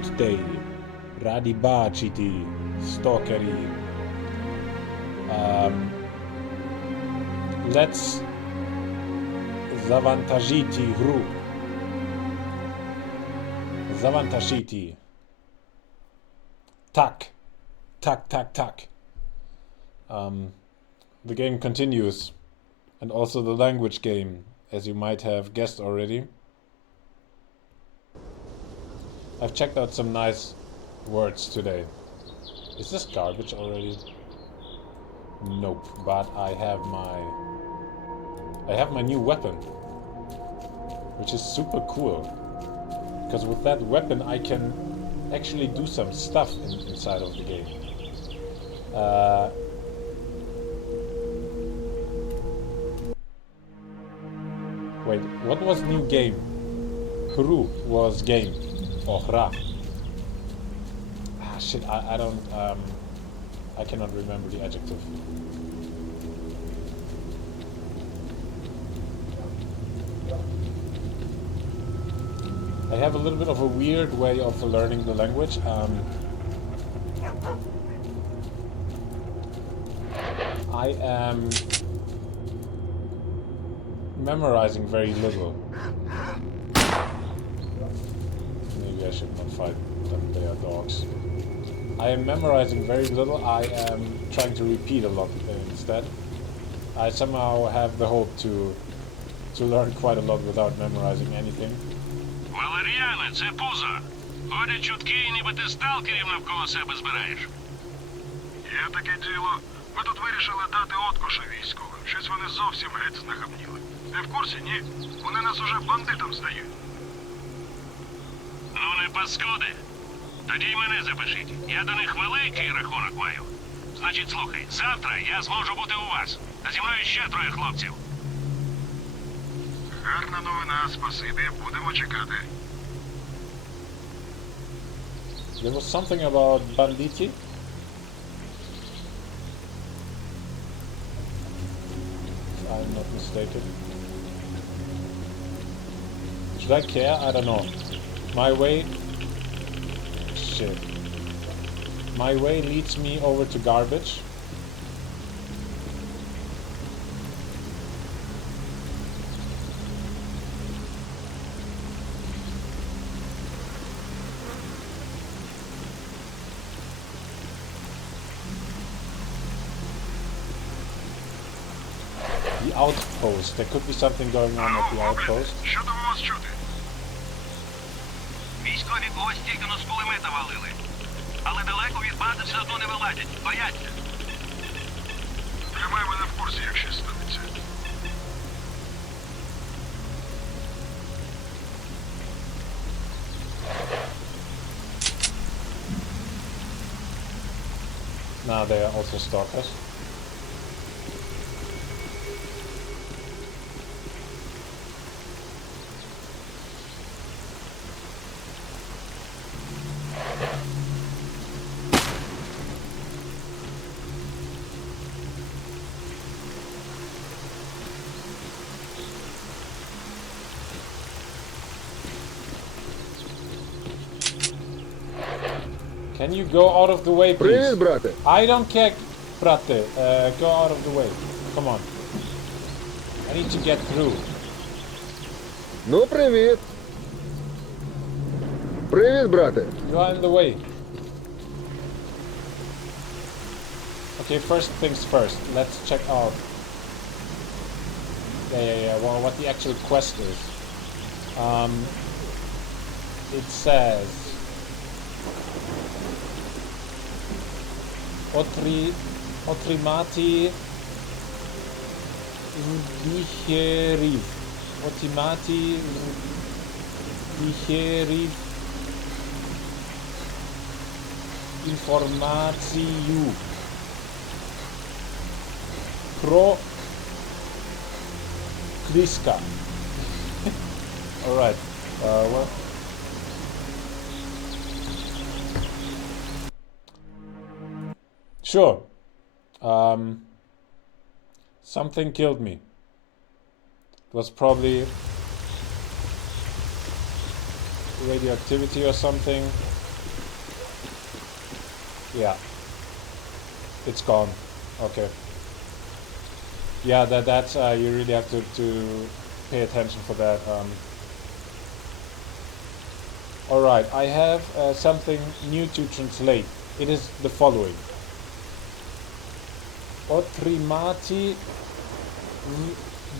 Vitei, Radibaciti, Stalkeri. Let's Zavantagiti hru. Zavantagiti. Tak. Tak, tak, tak. The game continues. And also the language game, as you might have guessed already. I've checked out some nice words today. Is this garbage already? Nope, but I have my new weapon, which is super cool. Because with that weapon I can actually do some stuff inside of the game. Wait, what was new game? Hru was game. Or hra. Ah shit, I don't I cannot remember the adjective. I have a little bit of a weird way of learning the language. I am memorizing very little. Maybe I should not fight them, they are dogs. I am memorizing very little, I am trying to repeat a lot instead. I somehow have the hope to learn quite a lot without memorizing anything. Валеріане, це пузо. Ходять чутки, ніби ти сталкерів навколо себе збираєш. Є таке діло. Ми тут вирішили дати откуша військовим. Щось вони зовсім геть знахабніли. Ти в курсі, ні? Вони нас уже бандитам здають. Ну не паскуди. Тоді й мене запишіть. Я до них великий рахунок маю. Значить, слухай, завтра я зможу бути у вас. Та зі мною ще 3 хлопців. Гарна новина, спасибі, будемо чекати. There was something about banditi. If I'm not mistaken. Should I care? I don't know. My way... Shit. My way leads me over to garbage. The outpost. There could be something going on at the outpost. Що там у вас чути? Військові когось тільки з кулемета валили. Але далеко від бази все одно не вилазять. Бояться. Тримай мене в курсі, як щось станеться. Now they are also stalkers. Can you go out of the way, please? Привет, брате. I don't care, brate. Go out of the way. Come on. I need to get through. Ну, привет. Привет, брате. You are in the way. Okay, first things first. Let's check out. Yeah. Well, what the actual quest is. It says Otrimati Rudigeriv. Otrimati Rudigeriv Informaciju Pro Kriska. Alright. Well. Sure. Something killed me. It was probably radioactivity or something. Yeah. It's gone. Okay. Yeah, that's you really have to pay attention for that. All right, I have something new to translate. It is the following: Otrimati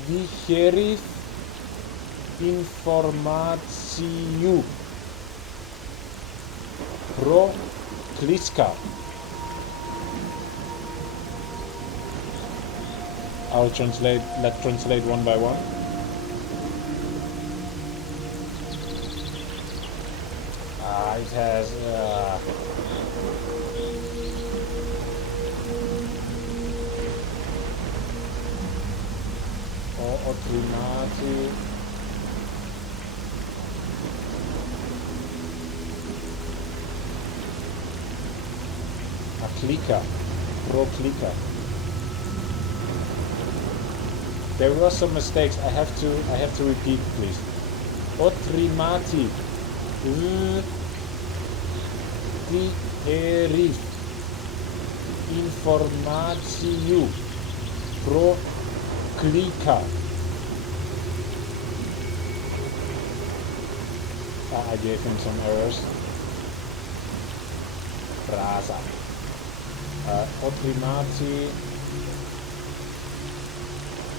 diheris informaciu pro 𝔸𝕟𝕟𝕒. I'll translate. Let's translate one by one. It has. Otrimati. 𝔸𝕟𝕟𝕒. Pro 𝔸𝕟𝕟𝕒. There were some mistakes. I have to repeat, please. Otrimati diheris informaciu pro 𝔸𝕟𝕟𝕒. I gave him some errors. Rasa. Otrimati.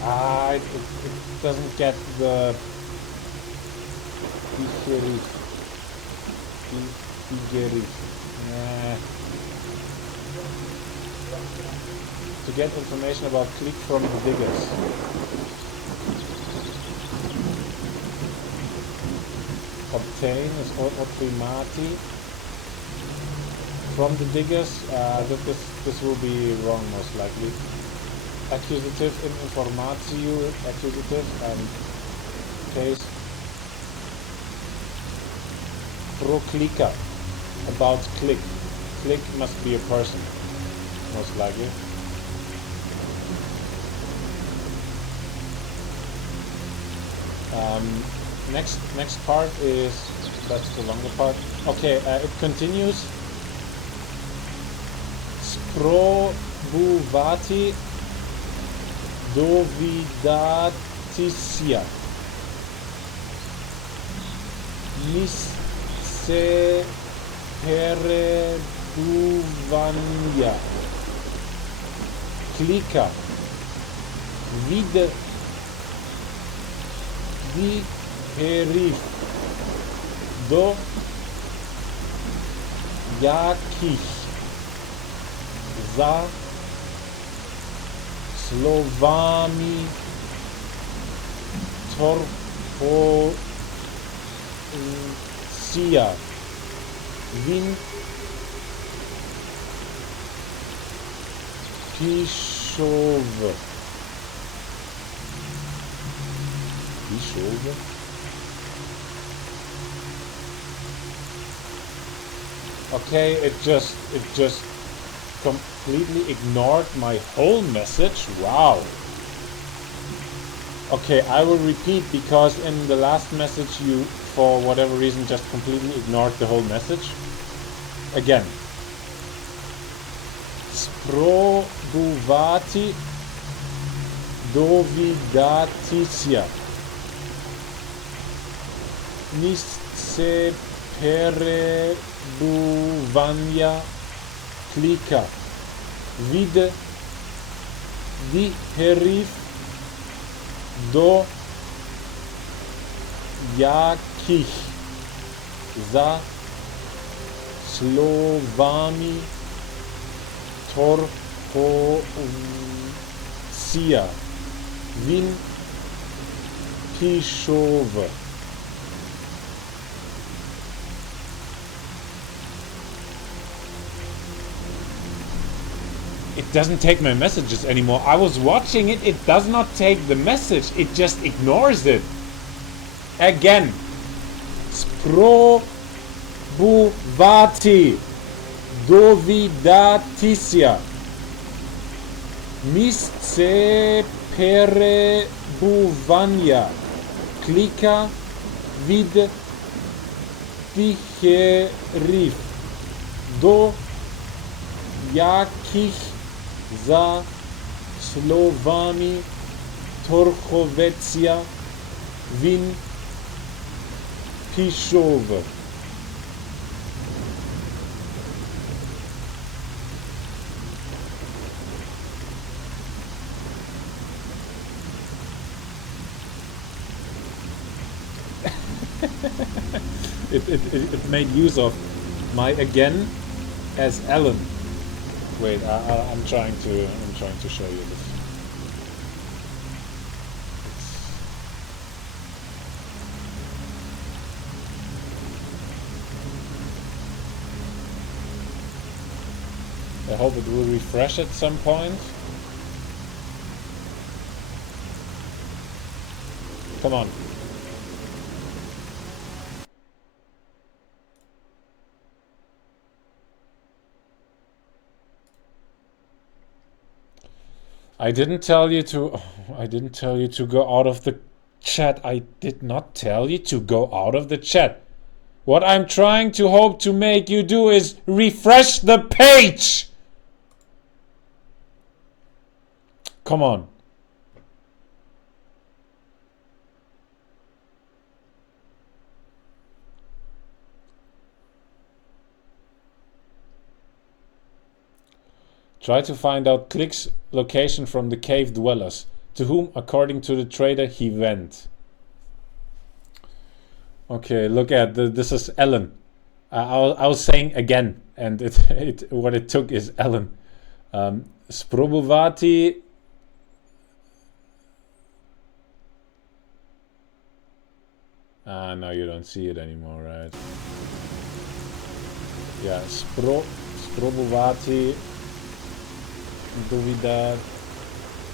It doesn't get the diheris. To get information about click from the diggers. Obtain is Otrimati from the diggers. This will be wrong most likely. Accusative in informatio, accusative, and case pro 𝔸𝕟𝕟𝕒, about click. Click must be a person, most likely. Next part is, that's the longer part. Okay, it continues. Sprobuvati dovidatisia. Insaneruediger. 𝔸𝕟𝕟𝕒. Vide diheris 𝔸𝕟𝕟𝕒 za slovami torhosia vin Pishov. Okay, it just completely ignored my whole message. Wow. Okay, I will repeat, because in the last message you, for whatever reason, just completely ignored the whole message. Again. Sprobuvati dovidatisia. Niseperebuvanja 𝔸𝕟𝕟𝕒. Vide diheris 𝔸𝕟𝕟𝕒 za slovami torhosia vin Pishov. It doesn't take my messages anymore. I was watching it. It does not take the message. It just ignores it. Again. Sprobuvati dovidatisia. Niseperebuvanja 𝔸𝕟𝕟𝕒. Vide diheris jakich za slovami Torchovecia Win Pischowe. It made use of my again as Alan. Wait, I'm trying to show you this. I hope it will refresh at some point. Come on. I didn't tell you to go out of the chat. I did not tell you to go out of the chat. What I'm trying to hope to make you do is refresh the page. Come on. Try to find out Click's location from the cave dwellers, to whom, according to the trader, he went. Okay, look at this is Ellen. I was saying again, and what it took is Ellen. Sprobovati. No, you don't see it anymore, right? Yeah, Sprobovati.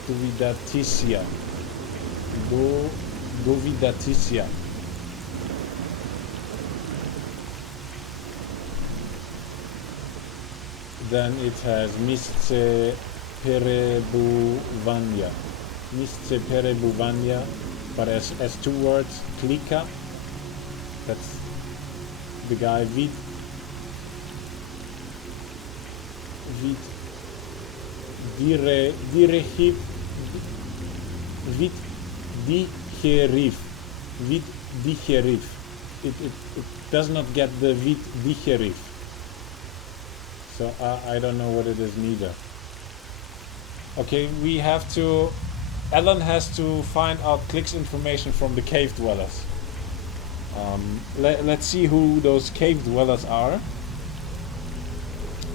Duvidaticia. Duvidaticia. Then it has Misce Perebuvania. Misce Perebuvania, but as two words, Klika. That's the guy Vid Direhip Vid Dicherif. Vid Dicherif. It does not get the Vid Dicherif. So I don't know what it is neither. Okay, we have to... Ellen has to find out Click's information from the cave dwellers. Let's see who those cave dwellers are.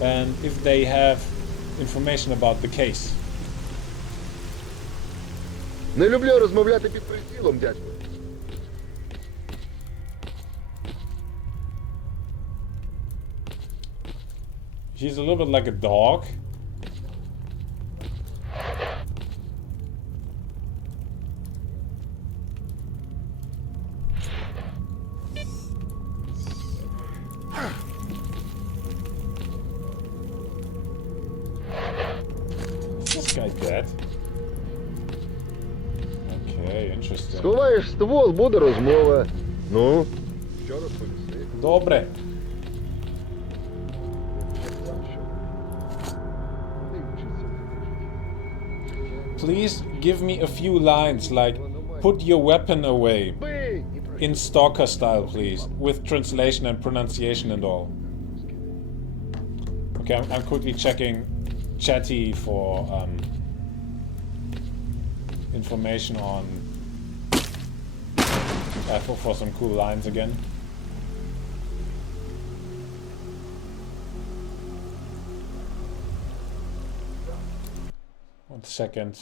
And if they have information about the case. Не люблю розмовляти під прицілом, дядько. He's a little bit like a dog. Is this guy dead? Okay, interesting. Сховаєш ствол, буде розмова. Ну, що розповісти? Добре. Please give me a few lines like, put your weapon away. In Stalker style, please. With translation and pronunciation and all. Okay, I'm quickly checking Chatty for information on... for some cool lines again. 1 second.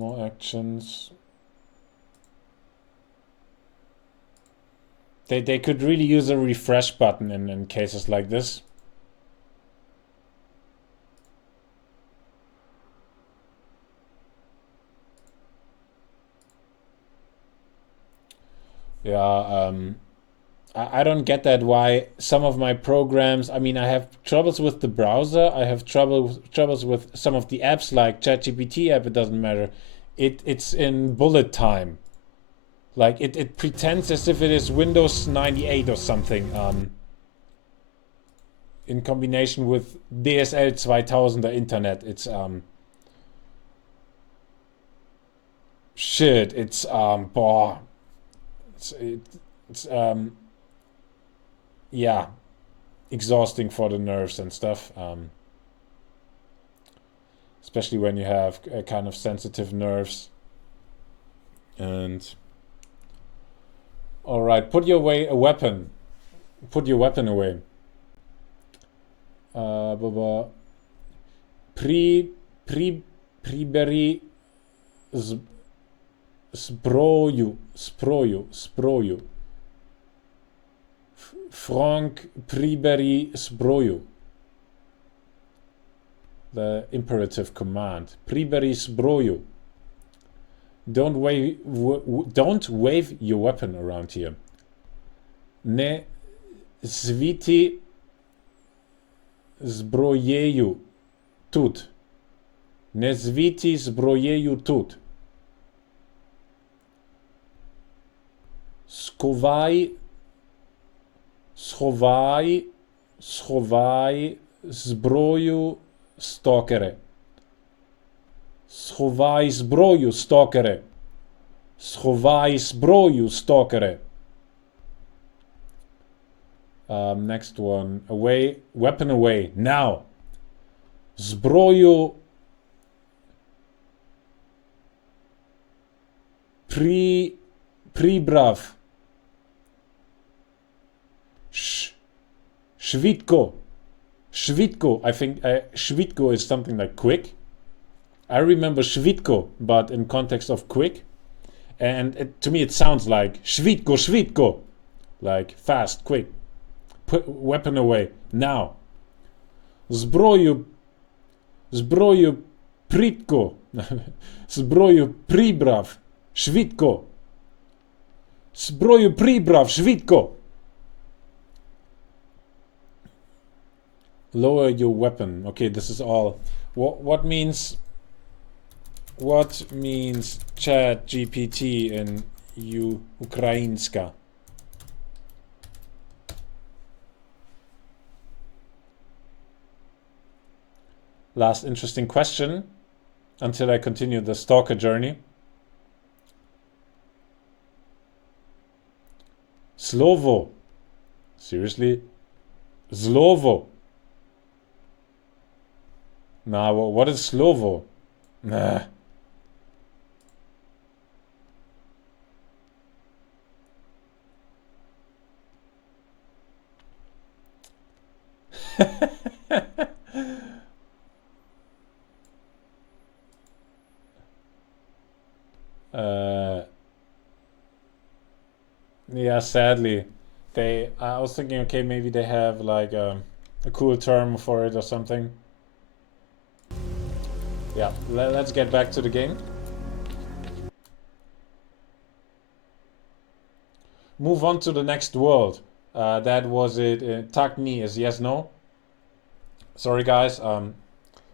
More actions. They could really use a refresh button in cases like this. Yeah, I don't get that, why some of my programs, I mean, I have troubles with the browser, I have troubles with some of the apps like ChatGPT app, it doesn't matter. It's in bullet time. Like it pretends as if it is Windows 98 or something, in combination with DSL 2000er internet. It's shit, it's yeah, exhausting for the nerves and stuff, especially when you have kind of sensitive nerves. And all right, put your weapon away. Priberi zbroju. Frank priberi zbroju. The imperative command. Priberi zbroju. Don't wave your weapon around here. Ne sviti zbrojeju tut. Ne sviti zbrojeju tut. Schovaj zbroju, stalkere. Schovaj zbroju, stalkere. Schovaj zbroju, stalkere. Next one. Away. Weapon away. Now. Zbroju pribrav. Shvitko. I think Shvitko is something like quick. I remember Shvitko, but in context of quick. And to me it sounds like Shvitko. Like fast, quick. Put weapon away. Now. Zbroju pritko. Zbroju pribrav. Shvitko. Zbroju pribrav. Shvitko. Lower your weapon. Okay, this is all. What means chat GPT in Ukrainska? Last interesting question until I continue the Stalker journey. Slovo. Seriously? Zlovo. Nah, what is Slovo? Nah. Yeah, sadly. I was thinking, okay, maybe they have like a cool term for it or something. Yeah, let's get back to the game. Move on to the next world. That was it. Tag me is yes, no. Sorry guys.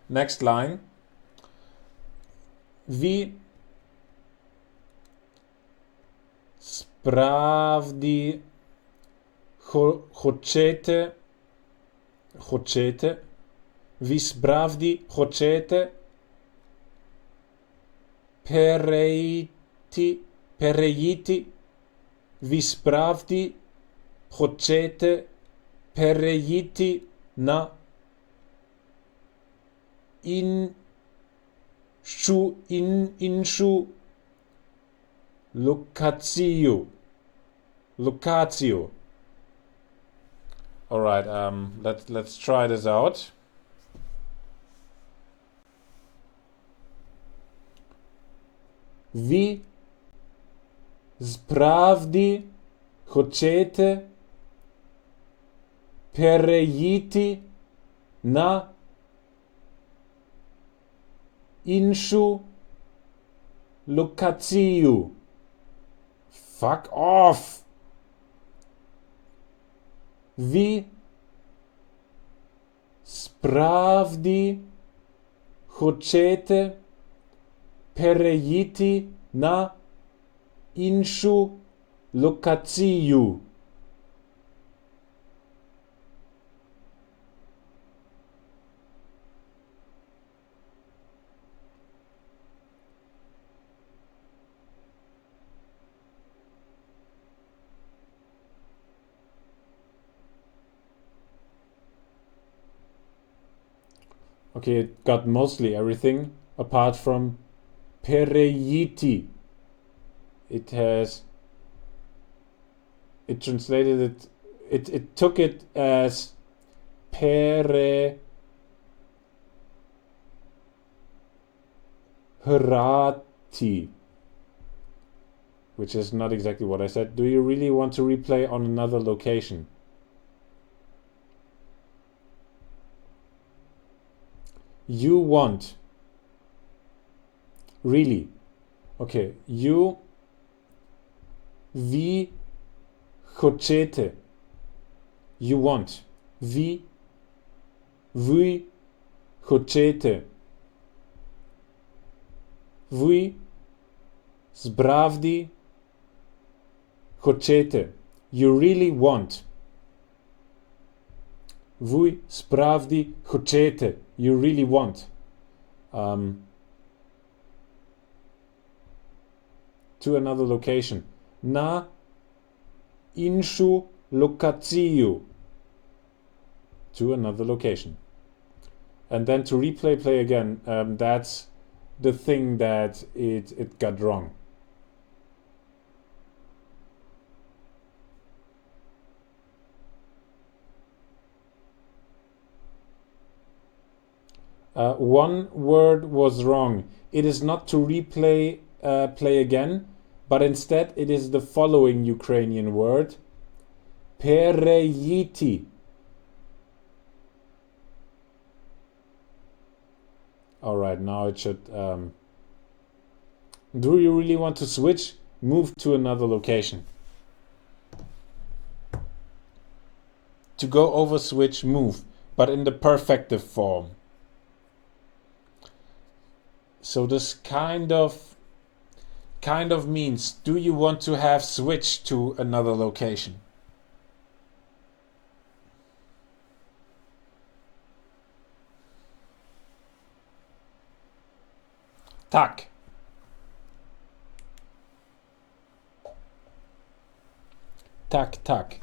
Next line. Vi spravdi hoćete. Vi spravdi hoćete perejiti. Vi spravdi hoćete perejiti na inšu lokaciju. All right, let's try this out. Vi spravdi hoćete perejiti na inšu lokaciju. Fuck off. Vi spravdi хочете перейти на іншу локацію? Okay, it got mostly everything apart from pereyiti. It translated it took it as pere Harati, which is not exactly what I said. Do you really want to replay on another location? You want. Really? Okay. You. Vi хочете. You want. Vi. Вы хочете. Ви справді хочете. You really want. Ви справді хочете. You really want. To another location. На іншу локацію. To another location. And then to replay, play again. That's the thing that it got wrong. One word was wrong. It is not to replay, play again, but instead it is the following Ukrainian word, pereyiti. All right, now it should. Do you really want to switch? Move to another location. To go over, switch, move, but in the perfective form. So this kind of means, do you want to have switched to another location? Tak. Tak, tak.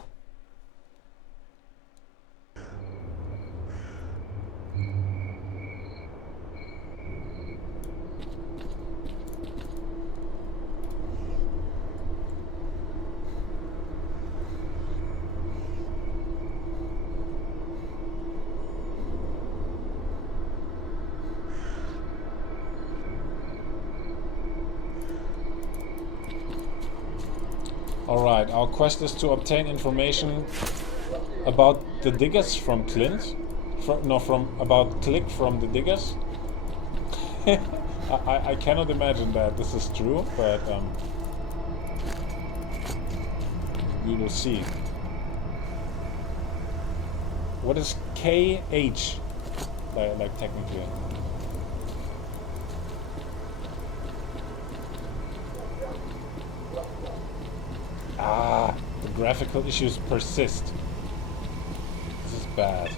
Alright, our quest is to obtain information about the diggers from Clint. About Click from the diggers. I cannot imagine that this is true, but we will see. What is KH? Like technically. Ah, the graphical issues persist. This is bad.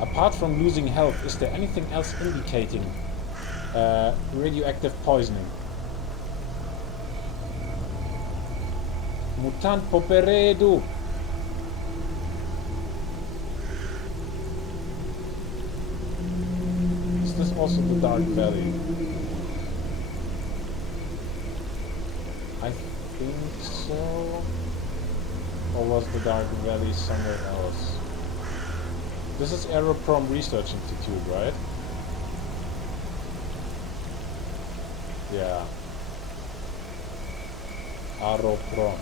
Apart from losing health, is there anything else indicating radioactive poisoning? Mutant poperedu. Is this also the Dark Valley? I think so. Or was the Dark Valley somewhere else? This is Aeroprom Research Institute, right? Yeah. Aeroprom.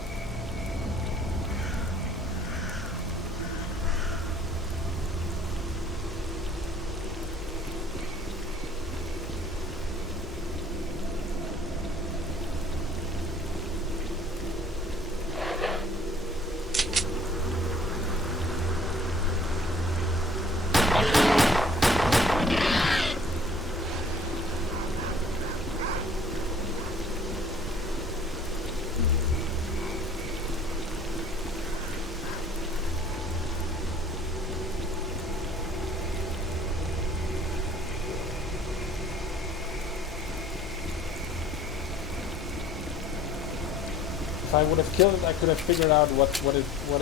If I would have killed it, I could have figured out what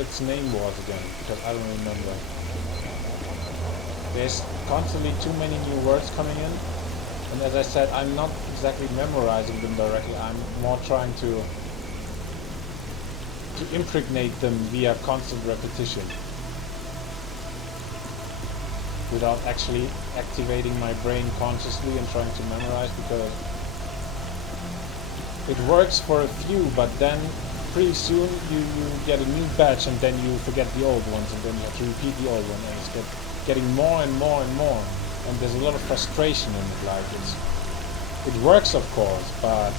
its name was again, because I don't remember. There's constantly too many new words coming in, and as I said, I'm not exactly memorizing them directly. I'm more trying to impregnate them via constant repetition, without actually activating my brain consciously and trying to memorize, because it works for a few, but then pretty soon you get a new batch and then you forget the old ones, and then you have to repeat the old one, and it's getting more and more and more, and there's a lot of frustration in it. Like it works, of course, but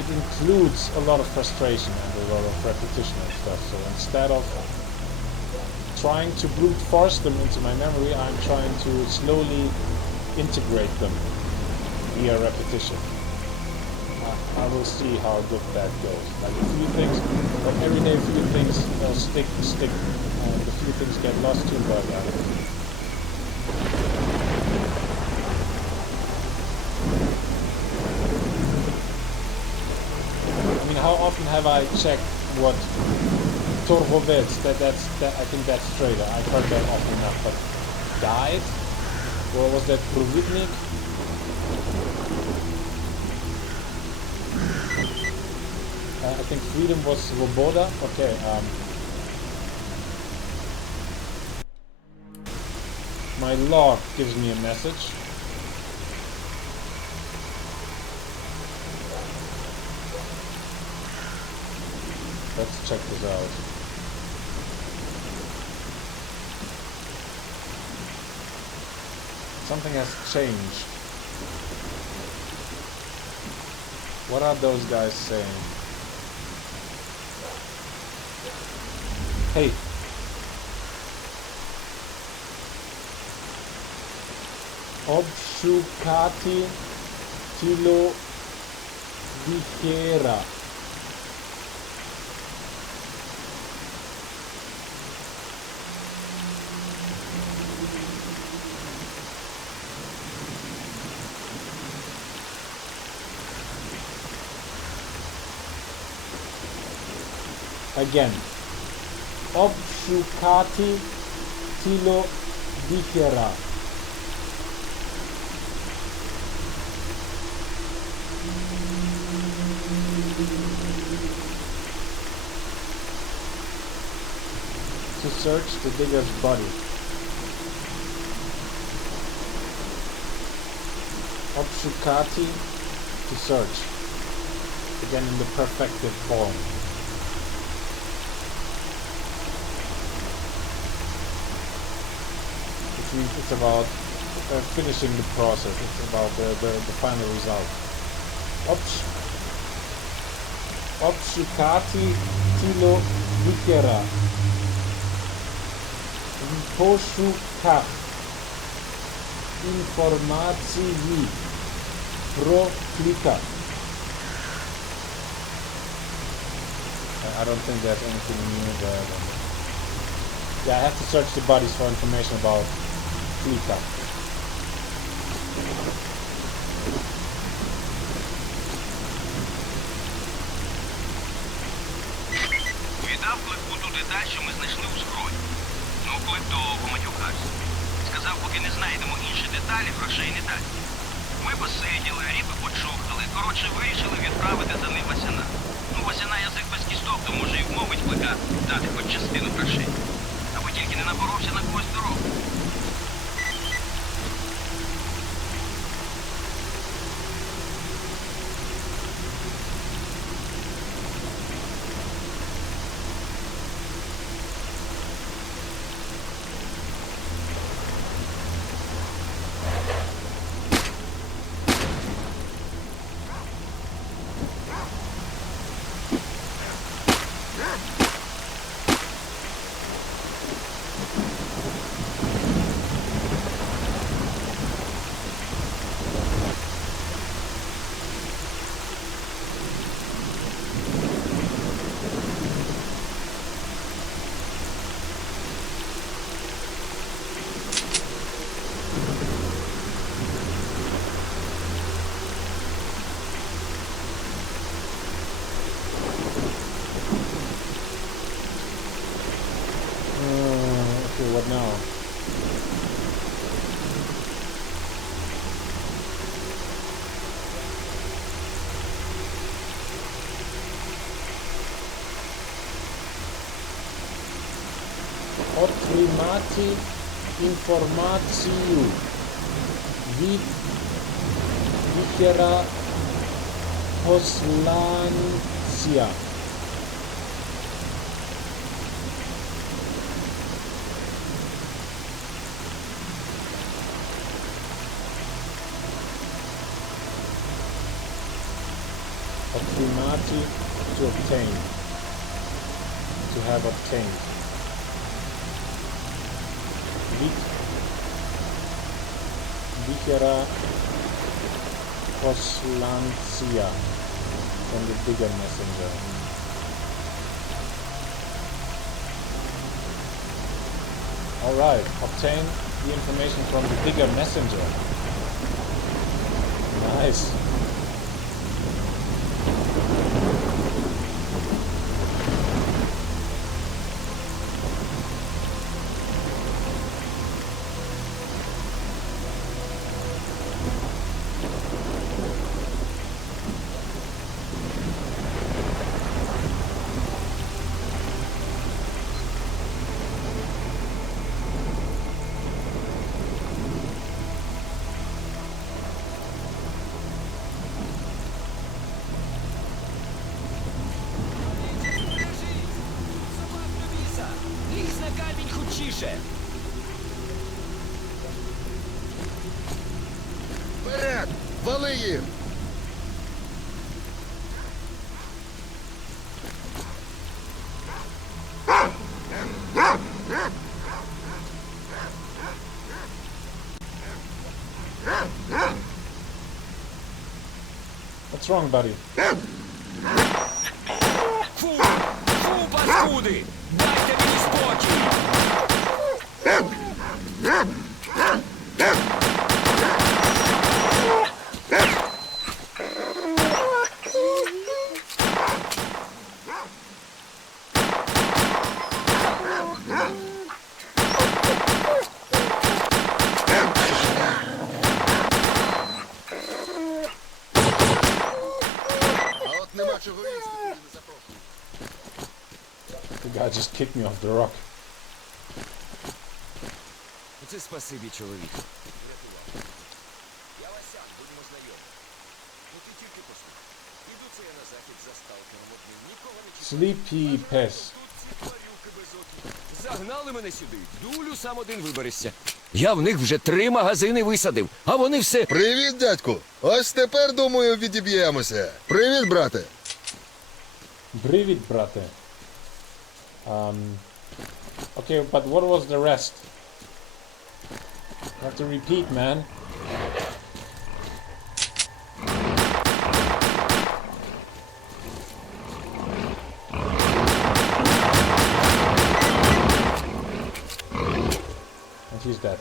it includes a lot of frustration and a lot of repetition and stuff. So instead of trying to brute force them into my memory, I'm trying to slowly integrate them via repetition. I will see how good that goes. Like a few things, like every day a few things stick, and a few things get lost too, but I mean, how often have I checked what Torhovets, I think that's traitor, I've heard that often enough, but died? Or was that Providnik? I think freedom was Svoboda. Okay. My log gives me a message. Let's check this out. Something has changed. What are those guys saying? Hey. Obshukati 𝔸𝕟𝕟𝕒. Again. Obshukati 𝔸𝕟𝕟𝕒. To search the digger's body. Obshukati, to search. Again in the perfected form. It's about finishing the process. It's about the final result. Obshukati 𝔸𝕟𝕟𝕒. Poszukach informacji pro klika. I don't think there's anything new there. Yeah, I have to search the bodies for information about klika. Віддав Клику ту деталь, що ми знайшли у схроні. Ну, Клик довго матюкався. Сказав, поки не знайдемо інші деталі, грошей не дасть. Ми посиділи, рідко почухали. Коротше, вирішили відправити за ним Васяна. Ну, Васяна язик без кісток, то може і вмовить клика дати хоч частину грошей. Аби тільки не напоровся на когось дорогу. Okay, what now? Otrimati informaciju wichera poslancia. Otrimati to obtain. To have obtained. Wichera poslancia from the bigger messenger. Alright, obtain the information from the bigger messenger. Nice. Вперед! Вали їх! What's wrong, buddy? Фу! Фу, паскуди! Дайте мені спокій! А от нема чого їсти, коли не запрошую. The guy just kicked me off the rock. Це спасибі, чоловік. Я Васян, будемо знайомі. Ну ти тільки послухай. Іду це я на захід за сталкером одним. Нікого не чекаю. Sleepy Pes. Тут ці тварюки безокі. Загнали мене сюди. Дулю сам один виберешся. Я в них вже 3 магазини висадив, а вони все... Привіт, дядьку! Ось тепер, думаю, відіб'ємося. Привіт, брате! Привіт, брате. Okay, but what was the rest? You have to repeat, man. And he's dead.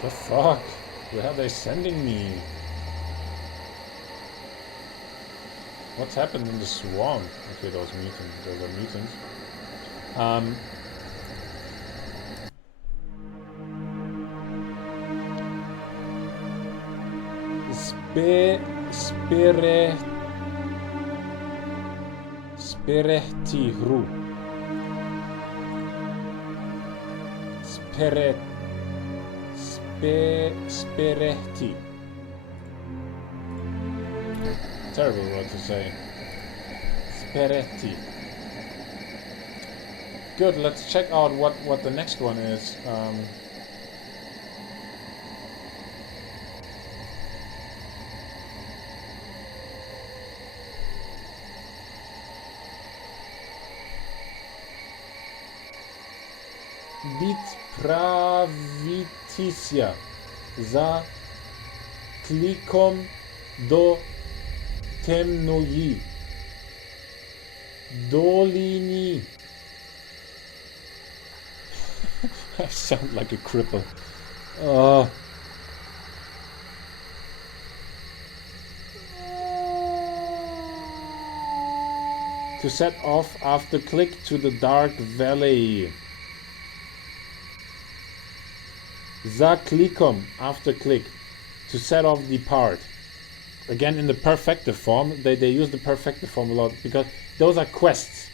The fuck? Where are they sending me? What's happened in the swamp? Okay, those are meetings. 𝔸𝕟𝕟𝕟𝕒 𝔸𝕟𝕟𝕒. Terrible word to say. 𝔸𝕟𝕟𝕒. Good, let's check out what the next one is. Pravitisja za klikom do temnoji dolini. I sound like a cripple. To set off after click to the dark valley. Za klikom, after click, to set off depart. Again, in the perfective form, they use the perfective form a lot because those are quests.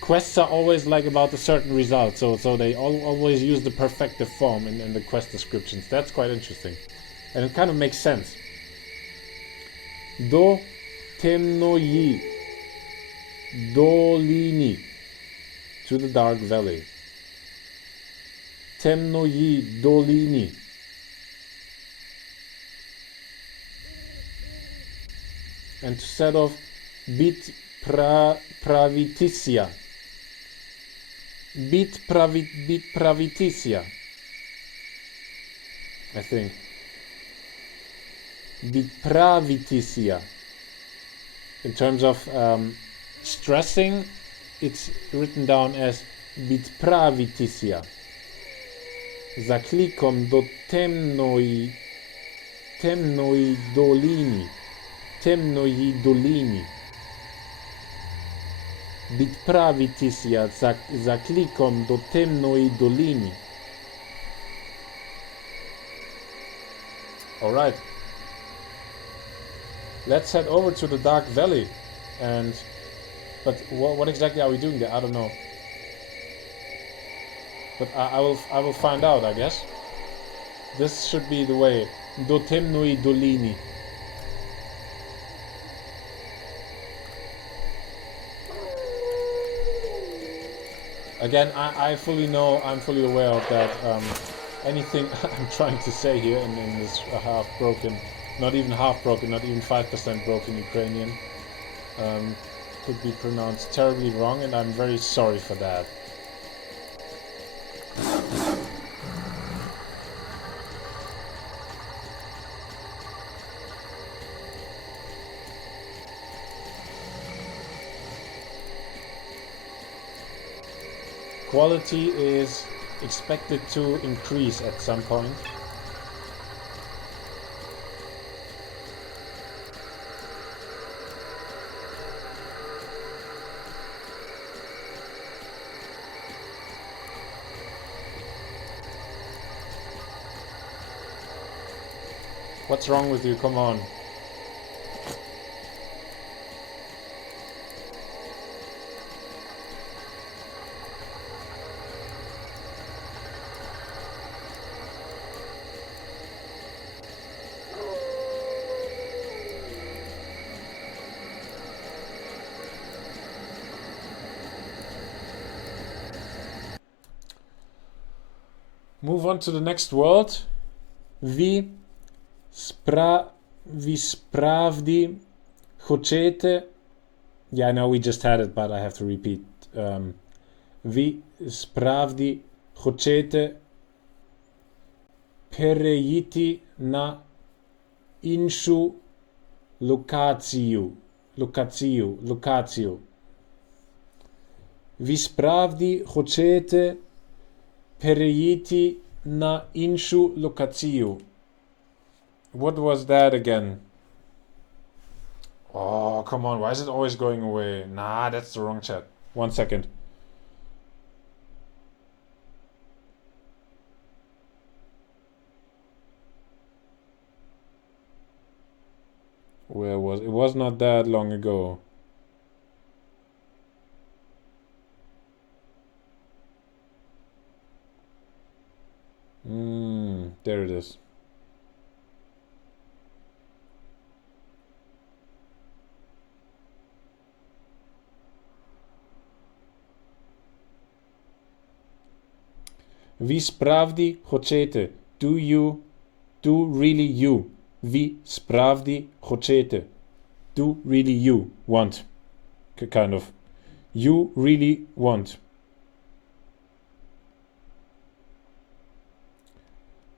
Quests are always like about a certain result, so they always use the perfective form in the quest descriptions. That's quite interesting, and it kind of makes sense. Do temnoji dolini, to the dark valley. Temnoji dolini. And to set off pravitisja. Pravitisja. I think. Pravitisja. In terms of stressing, it's written down as pravitisja. Za klikom do temnoji dolini. Temnoji dolini. Pravitisja za klikom do temnoji dolini. Alright. Let's head over to the Dark Valley. But what exactly are we doing there? I don't know. But I will find out, I guess. This should be the way. Do temnoji dolini. Again, I fully know, I'm fully aware of that. Anything I'm trying to say here in this half-broken, not even half-broken, not even 5% broken Ukrainian, could be pronounced terribly wrong, and I'm very sorry for that. Quality is expected to increase at some point. What's wrong with you? Come on. Move on to the next world. Vi spravdi хочете. Yeah, I know we just had it, but I have to repeat. Ви справді хочете переїти на іншу локацію. Ви справді хочете переїти на іншу локацію. What was that again? Oh, come on. Why is it always going away? Nah, that's the wrong chat. 1 second. Where was it? It was not that long ago. There it is. Ви справді хочете. Do really you. Ви справді хочете. Do really you want. Kind of. You really want.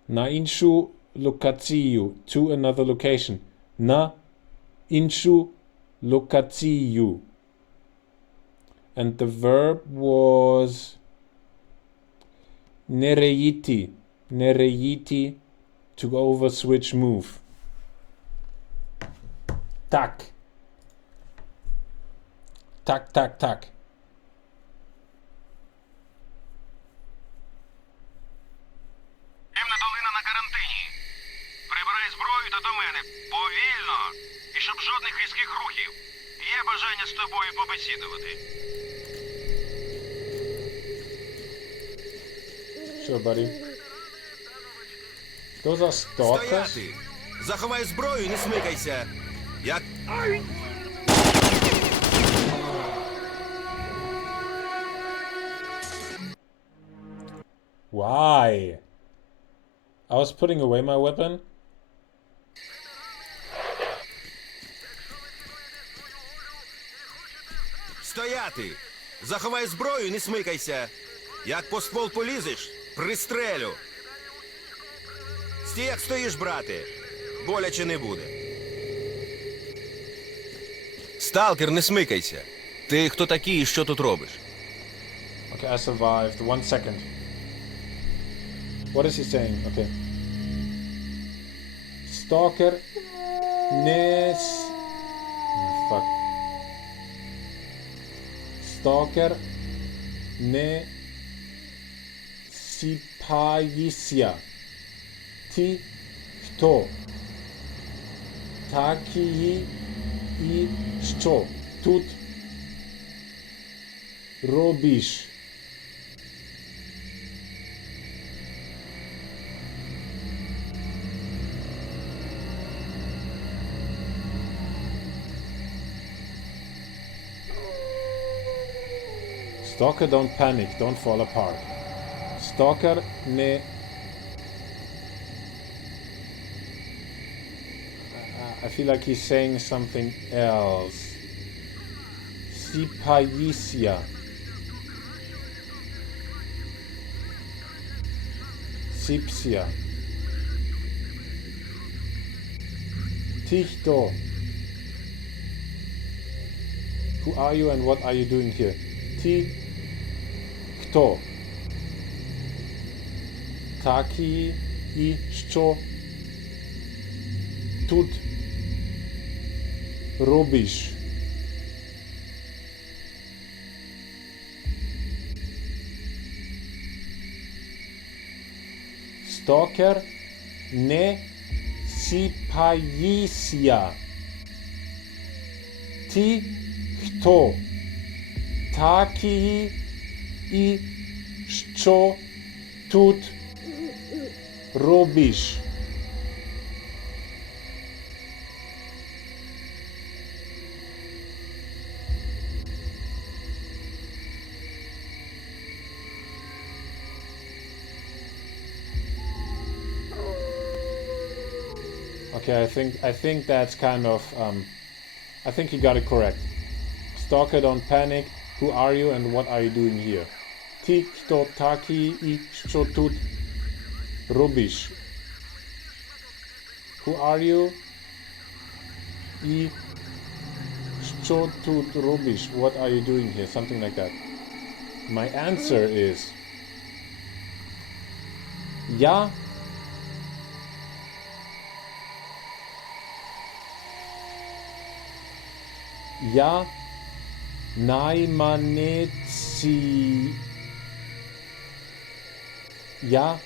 На іншу локацію. To another location. На іншу локацію. And the verb was nereiti. Nereiti, to go over, switch, move. Tak. Tak. Темна долина на карантині. Прибирай зброю та до мене. Повільно. І щоб жодних різких рухів. Є бажання з тобою побесідувати. Sure, buddy. Those are stalkers. Стояти! Заховай зброю і не смикайся! Як... Why? I was putting away my weapon. Стояти! Заховай зброю і не смикайся! Як по ствол полізеш, пристрелю! Стій, як стоїш, брате! Боляче не буде. Сталкер, не смикайся! Ти хто такий і що тут робиш? Okay, I survived. 1 second. What is he saying? Okay. Stalker. Fuck. Stalker. Ne. Сіпаїся. Ти хто? Такі і що тут робиш? Stalker, don't panic, don't fall apart. Stalker, ne... I feel like he's saying something else. Сіпаїся. Сіпсія. Ти хто? Who are you and what are you doing here? Ти хто? Такі і що тут робиш? Stalker, не сіпаїся. Ти хто? Такі і що тут робиш? Okay, I think that's kind of I think he got it correct. Stalker, don't panic. Who are you and what are you doing here? Ty, kto taki i що тут робиш? Who are you? I що тут робиш? What are you doing here? Something like that. My answer is я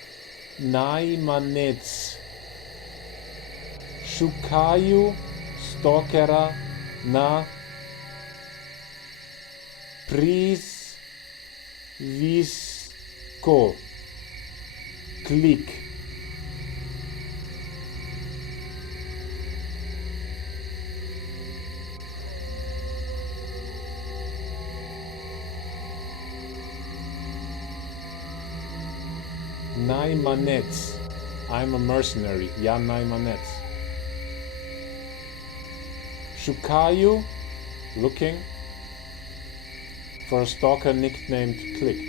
найманець. Шукаю стокера на прізвисько. Клік. Найманець. I'm a mercenary. Я найманець. Шукаю, looking for a stalker nicknamed Click.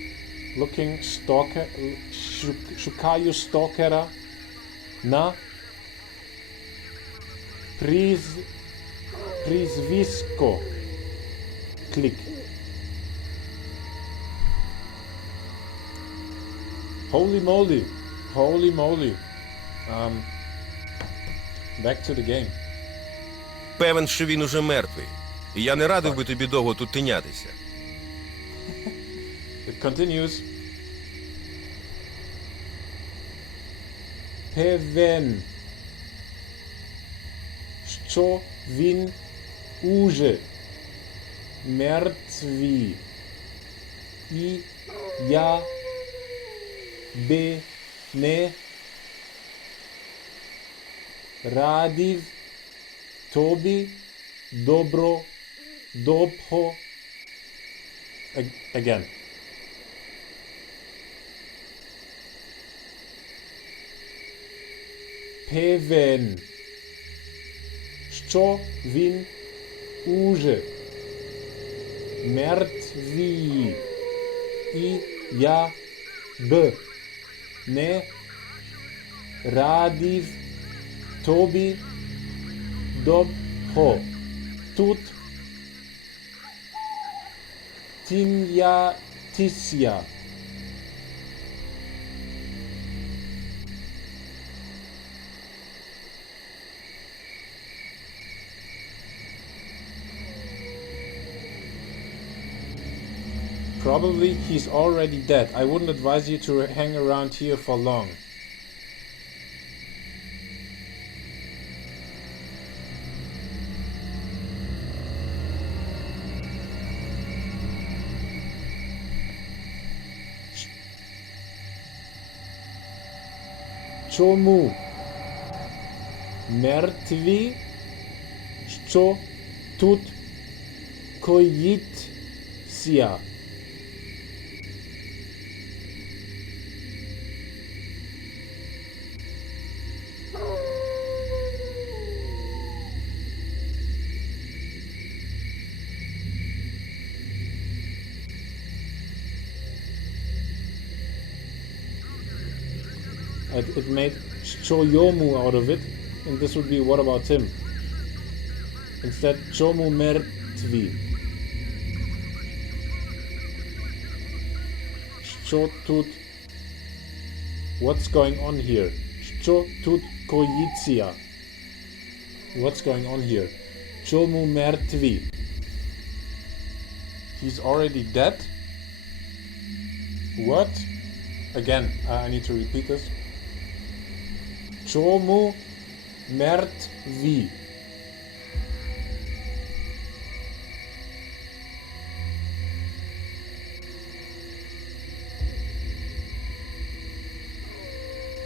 Looking stalker, шукаю стокера на прізвисько Click. Holy moly, holy moly. Back to the game. Певен, що він уже мертвий. І я не радив би тобі довго тут тинятися. It continues. Певен, що він уже мертвий. І я би не радив тобі добро again. Певен, що він уже мертвий. І я б не радив тобі добро. Тут тинятися. Probably he's already dead. I wouldn't advise you to hang around here for long. Чому мертві, що тут коїться? It made 𝕸𝕟𝕟𝕒 out of it, and this would be what about him? Instead, čemu mrtvi. Što tut? What's going on here? Što tut kojicija? What's going on here? Čemu mrtvi? He's already dead? What? Again, I need to repeat this. Čemu mrtvi?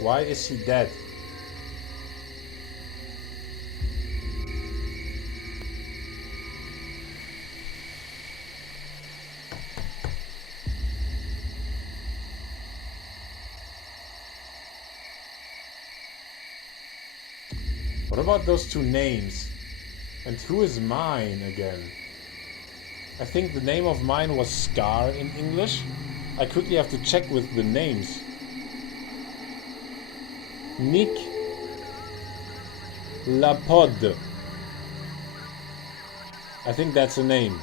Why is he dead? What about those two names? And who is mine again? I think the name of mine was Scar in English. I quickly have to check with the names. Nick Lapod. I think that's a name.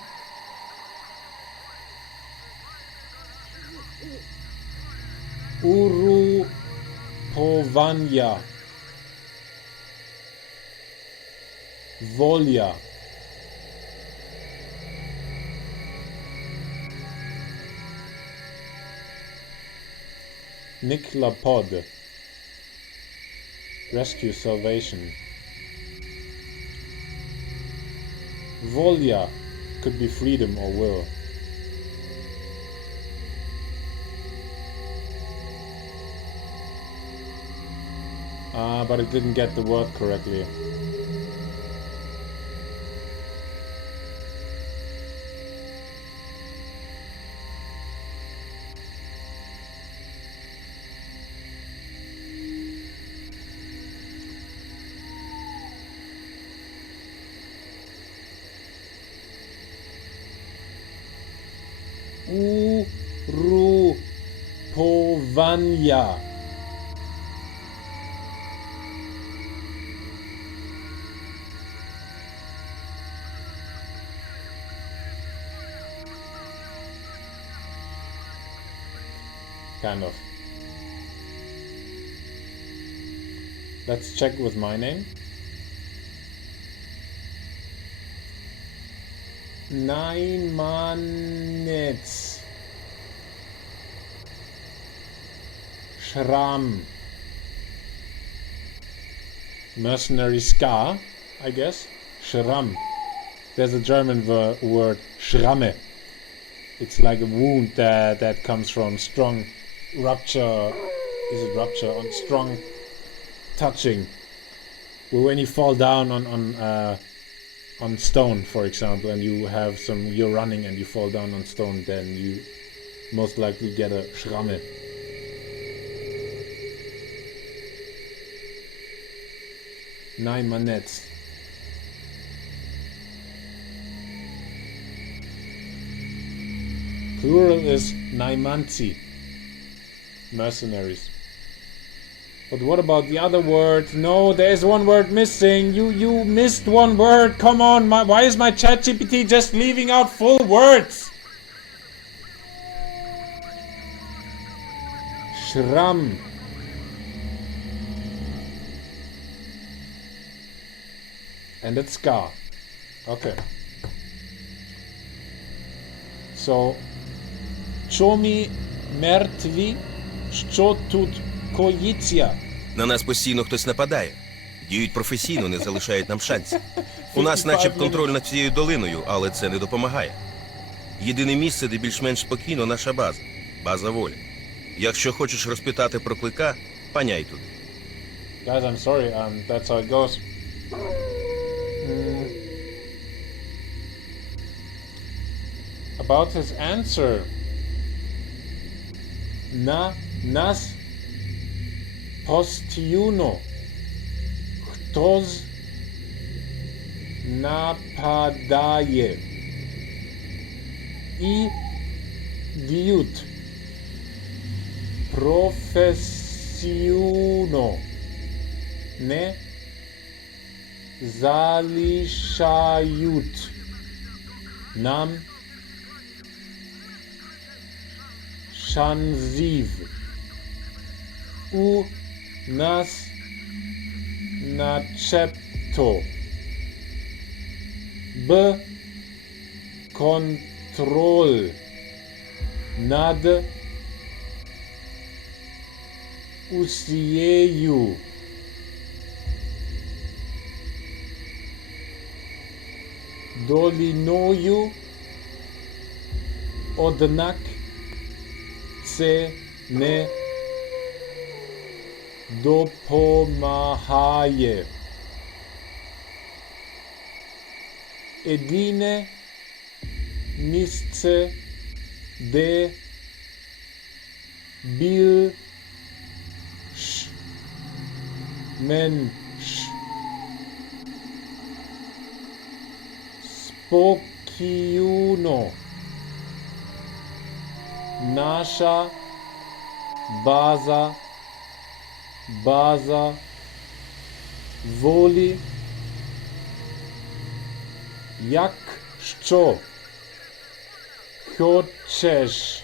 Urupovania. Volja. Nick Lapod. Rescue Salvation. Volja could be freedom or will. But it didn't get the word correctly. Urupovania. Kind of. Let's check with my name. Neimanets. Schramm. Mercenary Scar, I guess. Schramm. There's a German word, Schramme. It's like a wound that comes from strong rupture. Is it rupture? On strong touching. Well, when you fall down on stone, for example, and you're running and you fall down on stone, then you most likely get a Schramme. Neimanets. Plural is Neimanzi. Mercenaries. But what about the other word? No, there's one word missing. You missed one word. Come on, why is my ChatGPT just leaving out full words? Schramm. And it's Scar. Okay. So, чомі мертві, що тут коїться? На нас постійно хтось нападає. Діють професійно, не залишають нам шансів. У нас начеб контроль над всією долиною, але це не допомагає. Єдине місце, де більш-менш спокійно, наша база. База волі. Якщо хочеш розпитати про клика, паняй туди. Guys, I'm sorry, that's how it goes. About his answer. Na nas postiuno. Ktoś napadaje. Idiot. Profesjono. Ne zališaють nam шансів. У нас начебто б контроль над усією долиною, однак це не допомагає. Єдине місце, де більш-менш спокійно Nasza baza woli jak що хочеш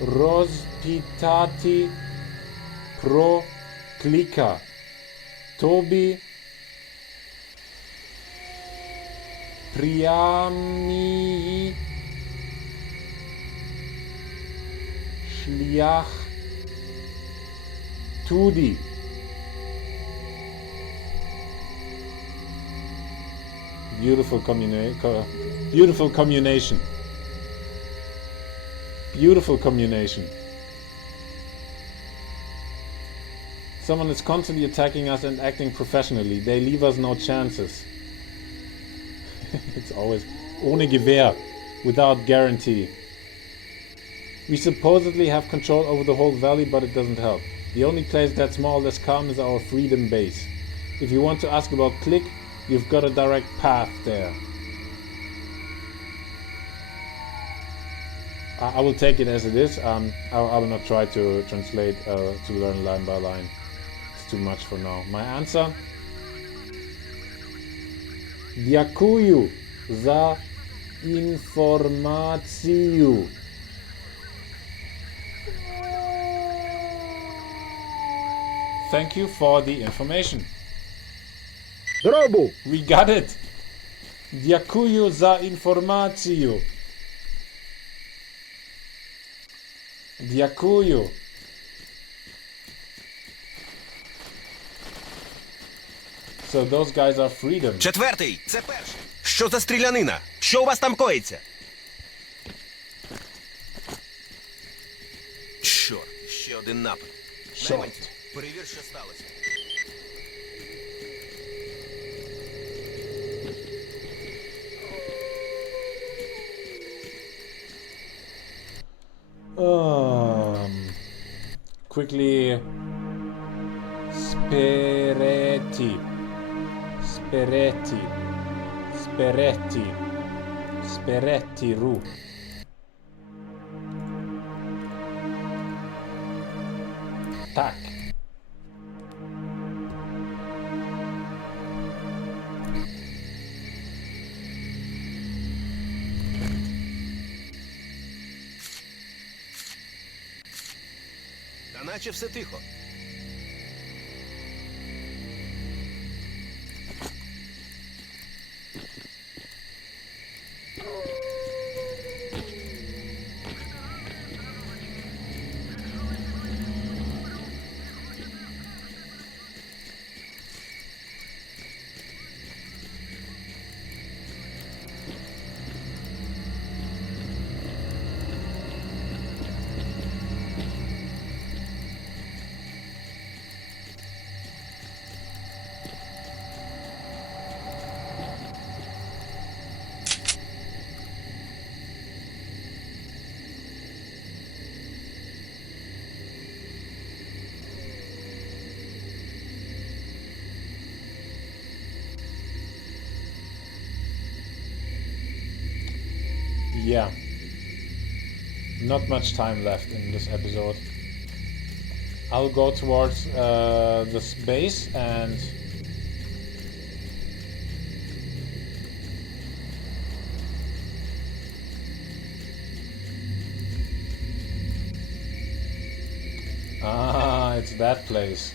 розпитати про кліка. Тобі прямий шлях туди. Beautiful communication. Beautiful communication. Someone is constantly attacking us and acting professionally. They leave us no chances. It's always ohne Gewehr, without guarantee. We supposedly have control over the whole valley, but it doesn't help. The only place that's more or less calm is our freedom base. If you want to ask about Click, you've got a direct path there. I will take it as it is. I will not try to translate, to learn line by line. It's too much for now. My answer? Дякую за інформацію. Thank you for the information. Здорово! We got it. Дякую за інформацію. Дякую. So those guys are freedom. Четвертий, це перший. Що за стрілянина? Що у вас там коїться? Чорт, ще один напад. Найманцю, перевір, що сталося. Quickly. Speretiru. Tak. Та наче все тихо. Yeah. Not much time left in this episode. I'll go towards the base and it's that place.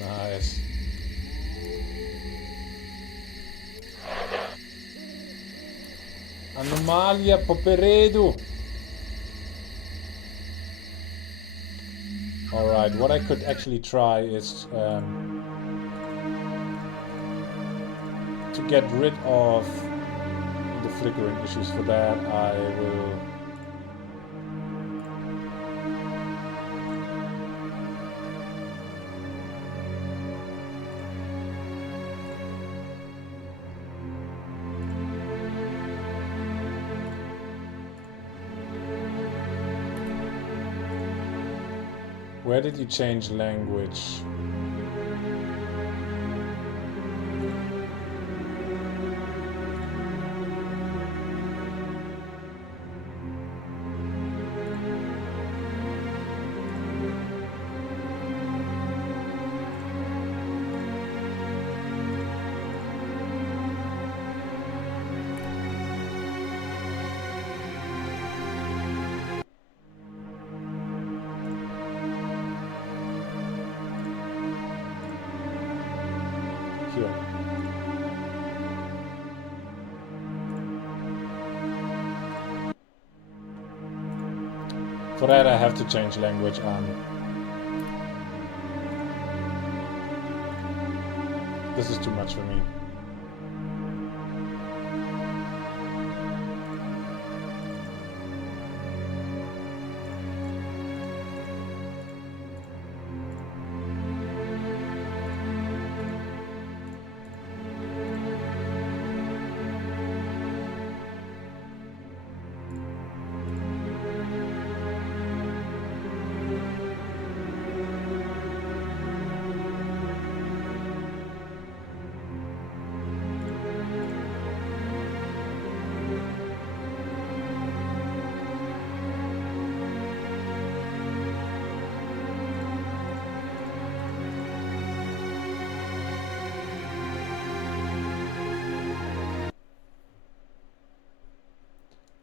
Nice. Anomalia poperedu. Alright, what I could actually try is to get rid of the flickering issues. For that I will Where did you change language? For that I have to change language. This is too much for me.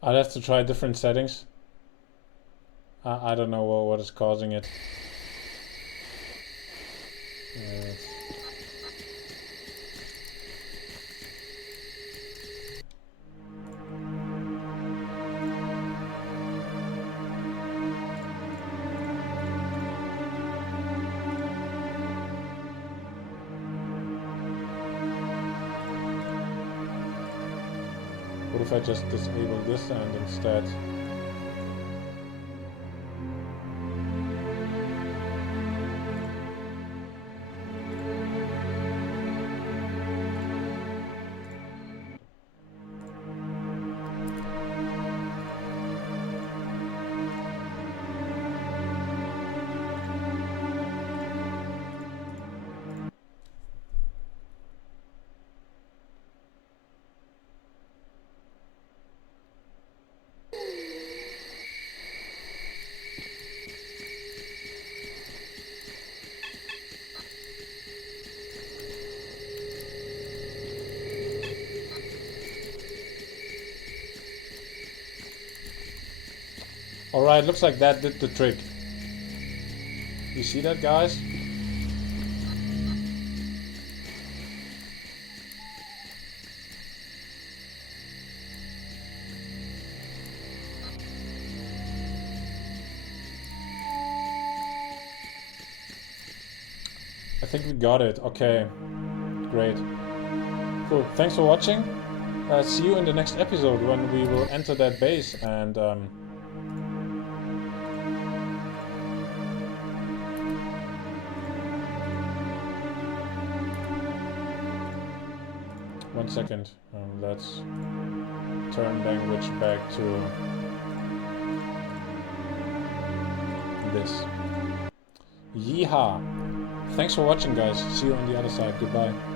I'd have to try different settings. I don't know what is causing it. What if I just disable this and instead Alright, looks like that did the trick. You see that, guys? I think we got it. Okay. Great. Cool. Thanks for watching. See you in the next episode when we will enter that base and 1 second. Let's turn language back to this. Yeehaw! Thanks for watching, guys. See you on the other side. Goodbye.